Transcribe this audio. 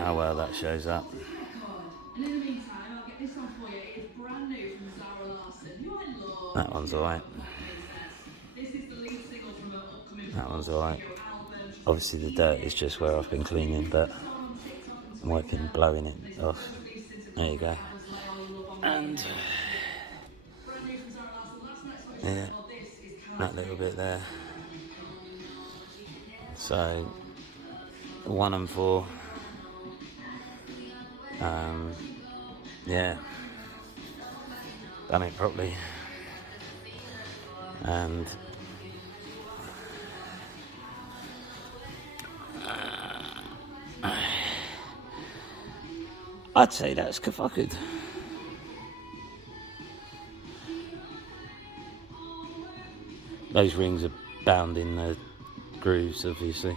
how well that shows up. And in the meantime, I'll get this one for you. It's brand new from Zara Larsson, who I love. That one's alright. This is the lead single from her upcoming That one's pop alright. studio album. Obviously the dirt is just where I've been cleaning, but On TikTok and I'm working Twitter. blowing it This off. was released since There you go. albums Lay All Your Love on Me. And Brand new from Zara Larsson. Last night's song is yeah, called This is that little bit there. So 1 and 4. Yeah, done it properly. And I'd say that's Kafuckered. Those rings are bound in the grooves, obviously.